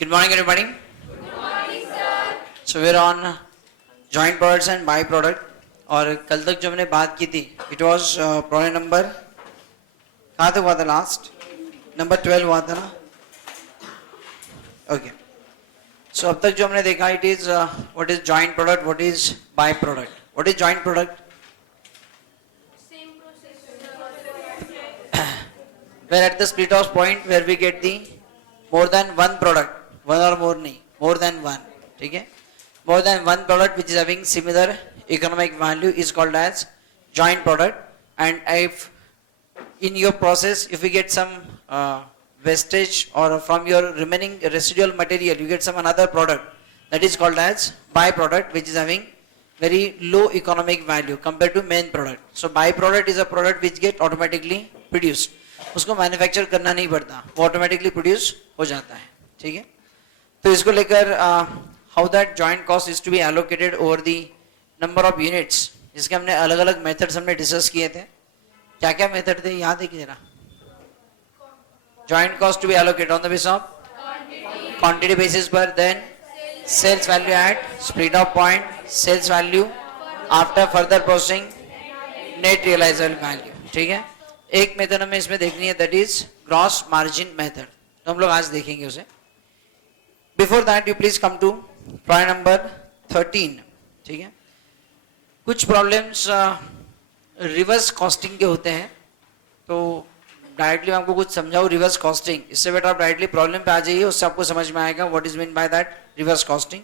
Good morning, everybody. Good morning, sir. So we're on joint products and byproduct. और कल तक जो हमने बात की थी, it was प्रॉब्लम नंबर कहाँ तक हुआ था लास्ट? नंबर 12 हुआ था ना? Okay. So अब तक जो हमने देखा, it is what is joint product, what is byproduct. What is joint product? Same process. Where at the split off point where we get the more than one product, one or more नहीं, more than one, ठीक है? More than one product which is having similar economic value is called as joint product. And if in your process, if you get some wastage or from your remaining residual material, you get some another product, that is called as byproduct, which is having very low economic value compared to main product. So byproduct is a product which get automatically produced. उसको manufacture करना नहीं पड़ता, वो automatically produce हो जाता है, ठीक है? तो इसको लेकर how that joint cost is to be allocated over the number of units, जिसके हमने अलग अलग मेथड्स हमने डिस्कस किए थे. क्या क्या मेथड थे याद है कि जरा? Joint cost to be allocated on the basis of quantity basis पर, then sales value at split of point, sales value after further processing, net realisable value, ठीक है? एक मेथड हमें इसमें देखनी है, that is gross margin method. तो हम लोग आज देखेंगे उसे. Before that you please come to problem number 13, ठीक है? कुछ प्रॉब्लम्स रिवर्स कॉस्टिंग के होते हैं, तो डायरेक्टली मैं आपको कुछ समझाऊं रिवर्स कॉस्टिंग, इससे बेटर आप डायरेक्टली प्रॉब्लम पे आ जाइए, उससे आपको समझ में आएगा what is mean by that reverse costing.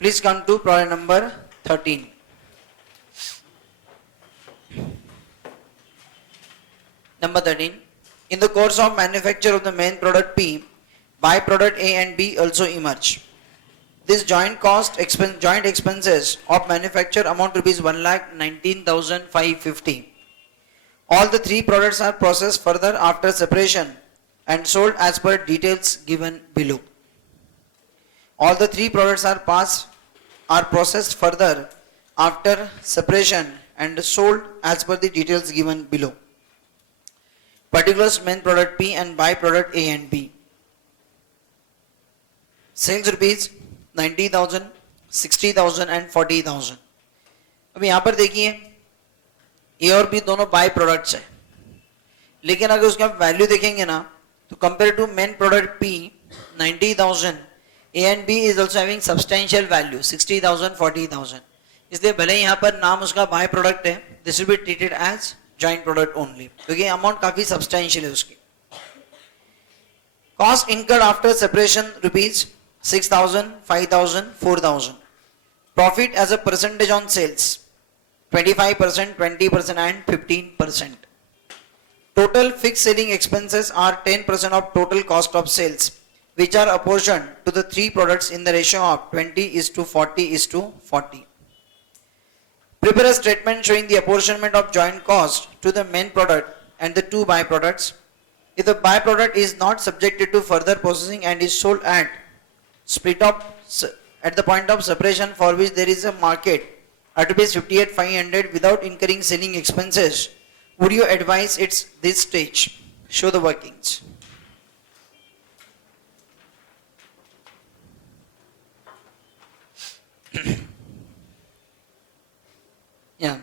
Please come to problem number 13. Number 13. In the course of manufacture of the main product P, byproduct A and B also emerge. This joint expenses of manufacture amount to rupees 1,19,550. All the three products are processed further after separation and sold as per details given below. All the three products are processed further after separation and sold as per the details given below. Particulars main product P and byproduct A and B. Sales rupees 90,000, 60,000 and 40,000. अब यहाँ पर देखिए A और B दोनों by products है, लेकिन अगर उसका वैल्यू देखेंगे ना, तो compare to main product P 90,000, A and B is also having substantial value 60,000, 40,000. इसलिए भले ही यहाँ पर नाम उसका बाय प्रोडक्ट है, this will be treated as joint product only, क्योंकि अमाउंट काफी सब्सटेंशियल है उसकी. Cost incurred after separation rupees 6,000, 5,000, 4,000. Profit as a percentage on sales 25%, 20% and 15%. Total fixed selling expenses are 10% of total cost of sales, which are apportioned to the three products in the ratio of 20:40:40. Prepare a statement showing the apportionment of joint cost to the main product and the two byproducts. If the byproduct is not subjected to further processing and is sold at split up at the point of separation for which there is a market at rupees 58,500 without incurring selling expenses, would you advise it's this stage? Show the workings.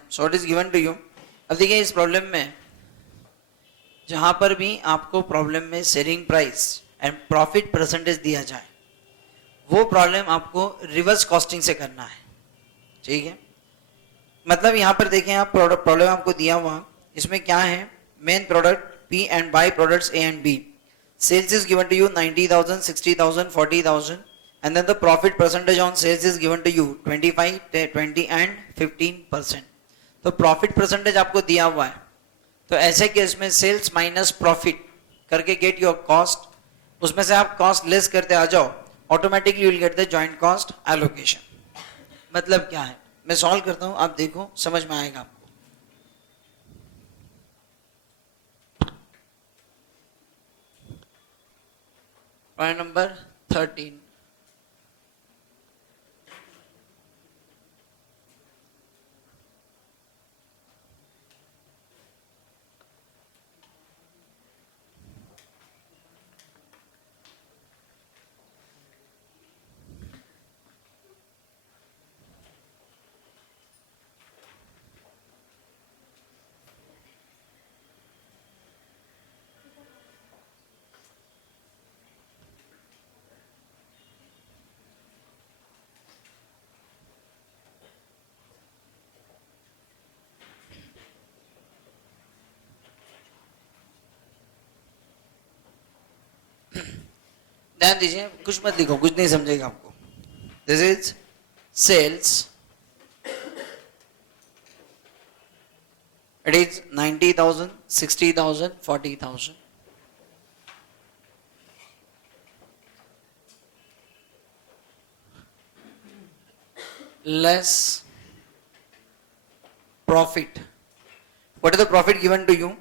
So it is given to you. अब देखिए इस problem में जहां पर भी आपको problem में selling price and profit percentage दिया जाए, वो प्रॉब्लम आपको रिवर्स कॉस्टिंग से करना है, ठीक है? मतलब यहां पर देखें आप प्रॉब्लम आपको दिया हुआ, इसमें क्या है? Main product P and by products A and B. Sales is given to you 90,000, 60,000, 40,000, and then the profit percentage on sales is given to you 25, 20 and 15%. तो प्रॉफिट परसेंटेज आपको दिया हुआ है, तो ऐसे केस में सेल्स माइनस प्रॉफिट करके get your cost, उसमें से आप कॉस्ट लेस करते आ जाओ, automatically you will get the joint cost allocation. मतलब क्या है? मैं सॉल्व करता हूं, आप देखो समझ में आएगा आपको. Point number 13. ध्यान दीजिए, कुछ मत लिखो, कुछ नहीं समझेगा आपको. This is sales. It is 90,000, 60,000, 40,000. Less profit. What is the profit given to you?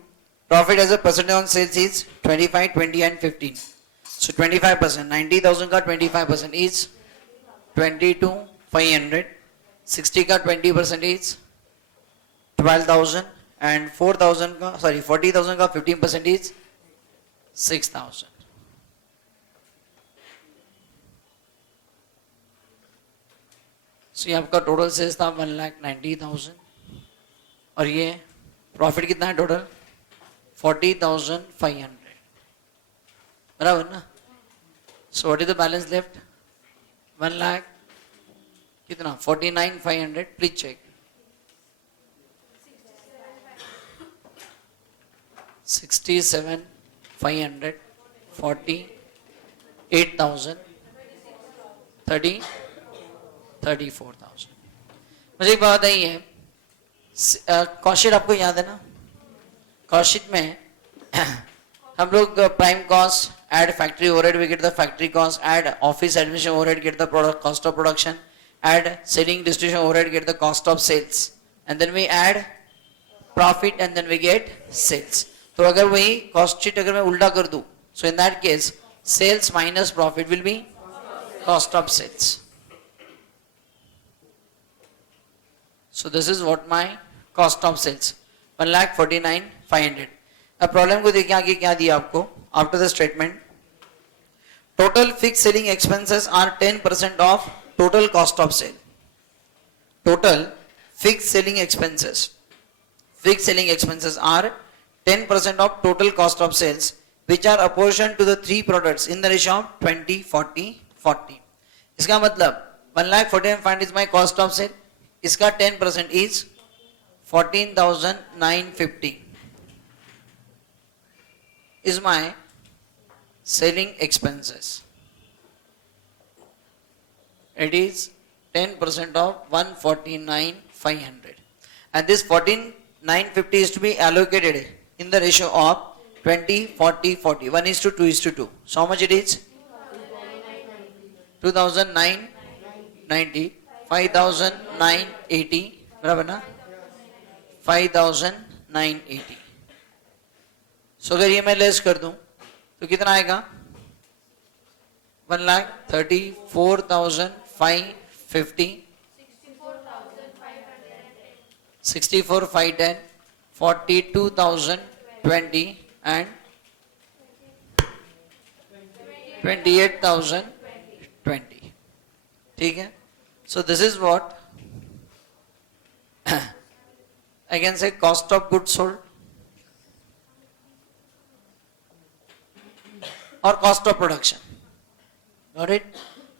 Profit as a percentage on sales is 25, 20 and 15. So 25%, 90,000 का 25% is 22,500. 60 का 20% is 12,000. And 4,000 का, sorry, 40,000 का 15% is 6,000. So ये आपका टोटल सेल्स था 1,90,000 और ये profit कितना है टोटल 40,500. बराबर ना. So what is the balance left 1 lakh कितना 49,500. Please check. 67,500, 48,000, 34,000. मुझे एक बात आई है, कॉस्ट शीट आपको याद है ना. कॉस्ट शीट में हम लोग prime cost, add factory overhead, we get the factory cost, add office administration overhead, get the product cost of production, add selling distribution overhead, get the cost of sales, and then we add profit and then we get sales. तो अगर वही cost sheet अगर मैं उल्टा कर दूं, so in that case sales minus profit will be cost of sales. So this is what my cost of sales 1,49,500. अब problem को देखिए आगे क्या दिया आपको. After the statement, total fixed selling expenses are 10% of total cost of sale. Total fixed selling expenses are 10% of total cost of sales, which are apportioned to the three products in the ratio of 20, 40, 40. इसका मतलब 1,49,500 is my cost of sale. इसका 10% is 14,950 is my selling expenses. It is 10% of 149,500, and this 14,950 is to be allocated in the ratio of 20, 40, 40. 1:2:2. So how much it is? 2,990, 5,980. बराबर ना? 5,980. So अगर ये मैं less कर दूं तो कितना आएगा 1,34,550, 64,510, 42,020 and 28,020. ठीक है. So this is what I can say cost of goods sold or cost of production. Got it?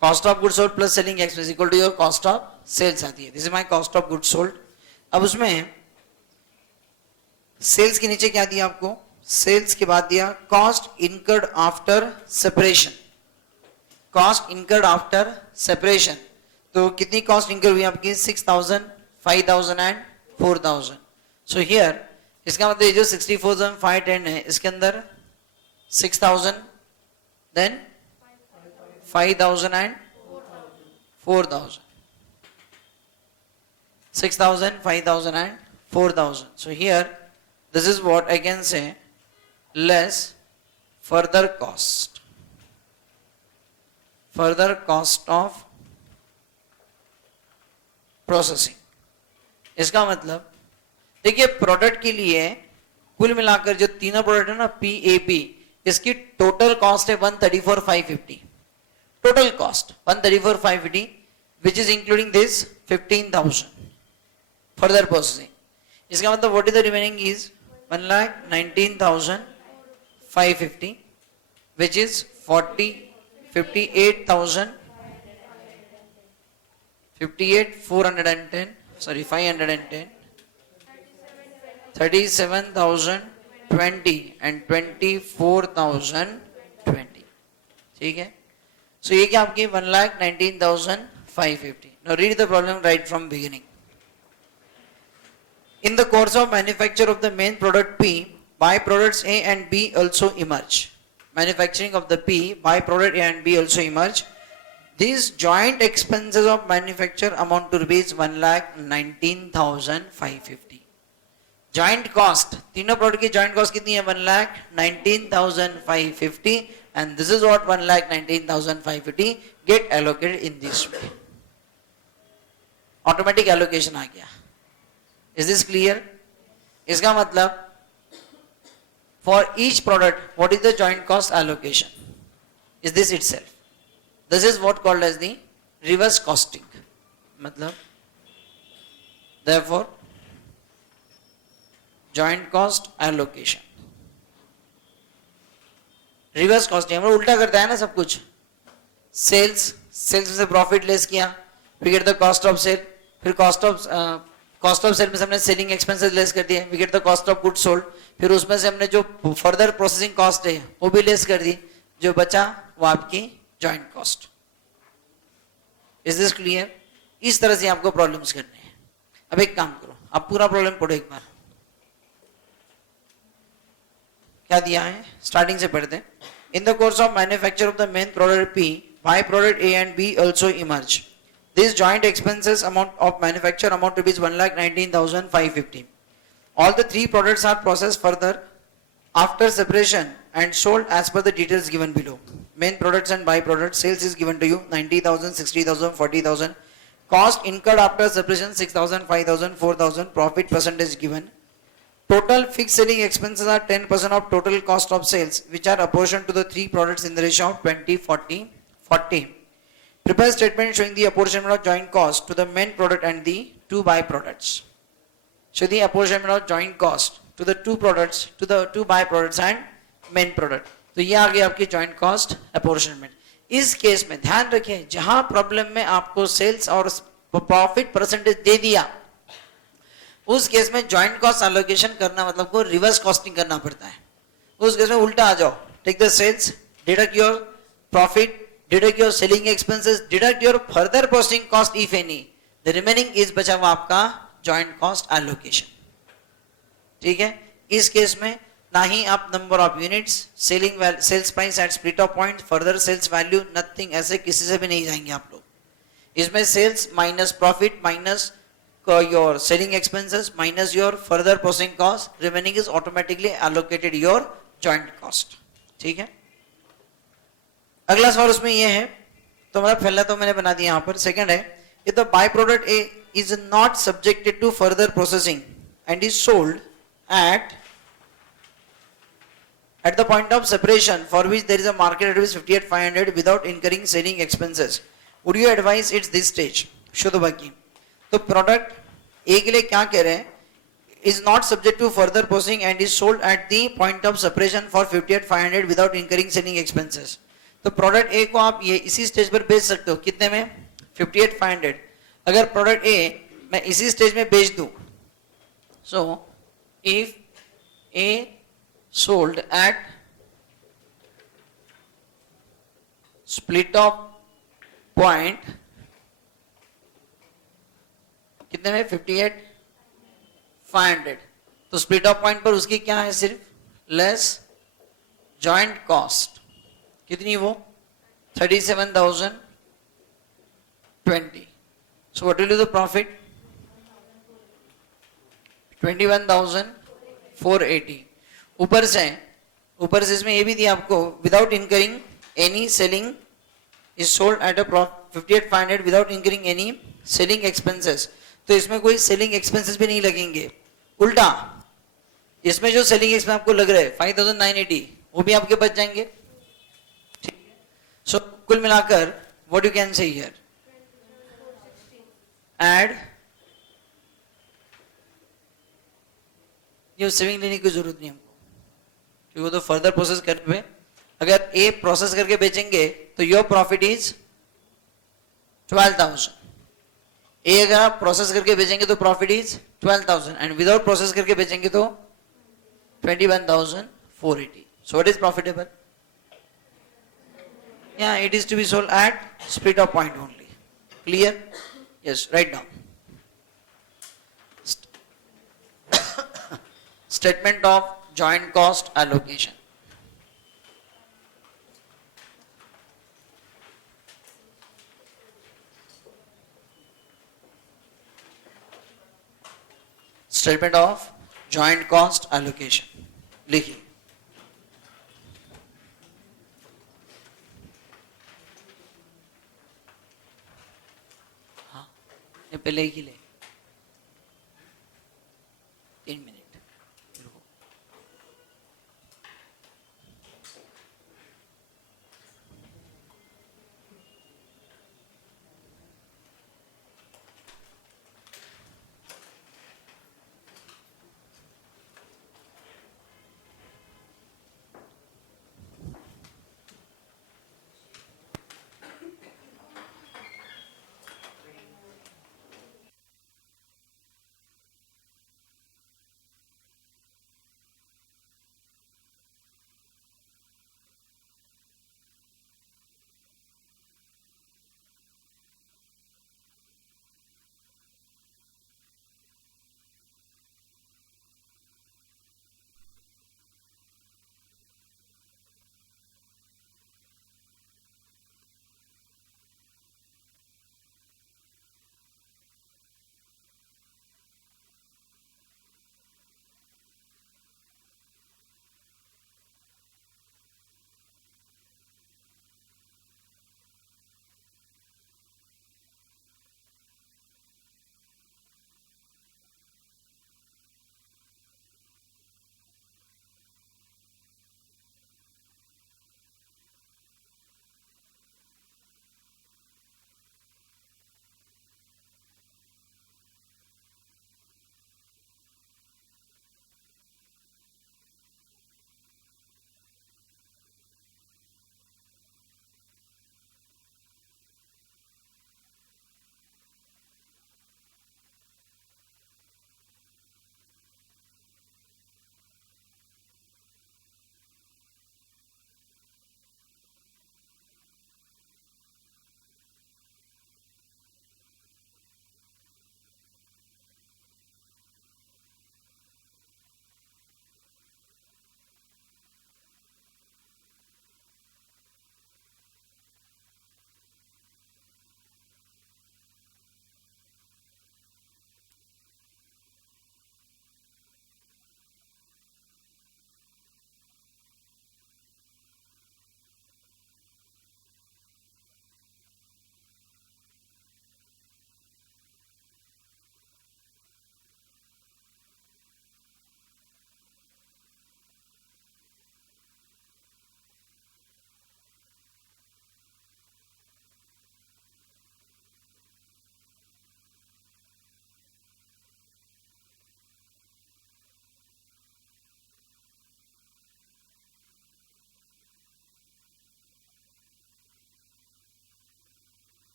Cost of goods sold plus selling expense equal to your cost of sales आती है. This is my cost of goods sold. अब उसमें sales के नीचे क्या दिया आपको? Sales के बाद दिया cost incurred after separation. Cost incurred after separation. तो कितनी कॉस्ट इनकर हुई आपकी? 6,000, 5,000 एंड 4,000. सो हियर इसका मतलब ये जो 64,510 है इसके अंदर 6,000 then 5,000 and 4,000. 6,000, 5,000 and 4,000. So here this is what I can say less further cost. Further cost of processing. इसका मतलब देखिए प्रोडक्ट के लिए कुल मिलाकर जो तीनों प्रोडक्ट है ना PAP, इसकी टोटल कॉस्ट है 134,550. Total cost 134,550 which is including this 15,000 further processing. इसका मतलब what is the remaining is 1,19,550 which is 58,000 58,410, sorry 510, 37,020 and 24,020. ठीक है. सो ये क्या आपकी 1,19,550. Now read the problem right from beginning. In the course of manufacture of the main product P, byproducts A and B also emerge. Manufacturing of the P, byproduct A and B also emerge. These joint expenses of manufacture amount to rupees 1,19,550. Joint cost, तीनों product की joint cost कितनी है? 1,19,550, and this is what 1,19,550 get allocated in this way. Automatic allocation आ गया. Is this clear? इसका मतलब for each product, what is the joint cost allocation? Is this itself? This is what called as the reverse costing. मतलब therefore joint cost allocation. Reverse costing हम लोग उल्टा करता है ना सब कुछ. सेल्स से प्रॉफिट लेस किया, we get the cost of sale. फिर कॉस्ट ऑफ सेल में से हमने सेलिंग एक्सपेंसेस लेस कर दिए, we get the cost of good sold. फिर उसमें से हमने जो फर्दर प्रोसेसिंग कॉस्ट है वो भी लेस कर दी, जो बचा वो आपकी joint cost. Is this clear? इस तरह से आपको प्रॉब्लम्स करने हैं. अब एक काम करो, आप पूरा प्रॉब्लम पढ़ो एक बार. क्या दिया है स्टार्टिंग से पढ़ते हैं. In the course of manufacture of the main product P, by product A and B also emerge. These joint expenses amount of manufacture amount to be 1,19,550. All the three products are processed further after separation and sold as per the details given below. Main products and byproducts sales is given to you 90,000, 60,000, 40,000. Cost incurred after separation 6,000, 5,000, 4,000. Profit percentage given. Total fixed selling expenses are 10% of total cost of sales, which are apportioned to the three products in the ratio of 20, 40, 40. Prepare statement showing the apportionment of joint cost to the main product and the two byproducts. Show the apportionment of joint cost to the two products, to the two byproducts and main product. तो ये आ गया आपकी joint cost apportionment. इस case में ध्यान रखें, जहां problem में आपको सेल्स और प्रॉफिट परसेंटेज दे दिया, उस केस में जॉइंट कॉस्ट एलोकेशन करना मतलब को रिवर्स कॉस्टिंग करना पड़ता है. उस केस में उल्टा आ जाओ, take the sales, deduct your profit, deduct your selling expenses, deduct your further processing cost if any, the remaining is बचा हुआ आपका जॉइंट कॉस्ट एलोकेशन. ठीक है. इस केस में ना ही आप number of units, sales price at split of point, further sales value, nothing, ऐसे किसी से भी नहीं जाएंगे आप लोग. इसमें sales minus profit minus your selling expenses minus your further processing cost, remaining is automatically allocated your joint cost. ठीक है. अगला सवाल उसमें ये है, तो मतलब पहला तो मैंने बना दिया यहाँ पर. सेकंड है, if the byproduct A is not subjected to further processing and is sold at the point of separation for which there is a market at 58,500 without incurring selling expenses, would you advise it's this stage? Show the बाकी. तो product ए के लिए क्या कह रहे हैं? Is not subject to further processing and is sold at the point of separation for 58,500 without incurring selling expenses. तो product A को आप ये इसी स्टेज पर बेच सकते हो. कितने में? 58,500. अगर प्रोडक्ट ए मैं इसी स्टेज में बेच दूं, so if A sold at split of point कितने में? 58,500. तो स्प्लिट ऑफ पॉइंट पर उसकी क्या है? सिर्फ लेस जॉइंट कॉस्ट. कितनी वो? 37,020. So what will be the profit? 21,480. ऊपर से इसमें ये भी दिया आपको, without incurring any selling is sold at a 58,500 without incurring any selling expenses. तो इसमें कोई सेलिंग एक्सपेंसेस भी नहीं लगेंगे. उल्टा इसमें जो सेलिंग एक्सपेंस आपको लग रहा है 5,980, वो भी आपके बच जाएंगे. ठीक है. सो कुल मिलाकर what you can say here, add, ये सेविंग लेने की जरूरत नहीं हमको, क्योंकि वो तो फर्दर प्रोसेस करके, अगर ए प्रोसेस करके बेचेंगे तो योर प्रॉफिट इज 12,000. ए अगर आप प्रोसेस करके बेचेंगे तो profit is 12,000 and without process करके बेचेंगे तो 21,480. सो what is profitable? Yeah, it is to be sold at split of point only. Clear? Yes, write down. Statement of joint cost allocation. Statement of joint cost allocation. लिखिए. हाँ, ये पहले ही ले.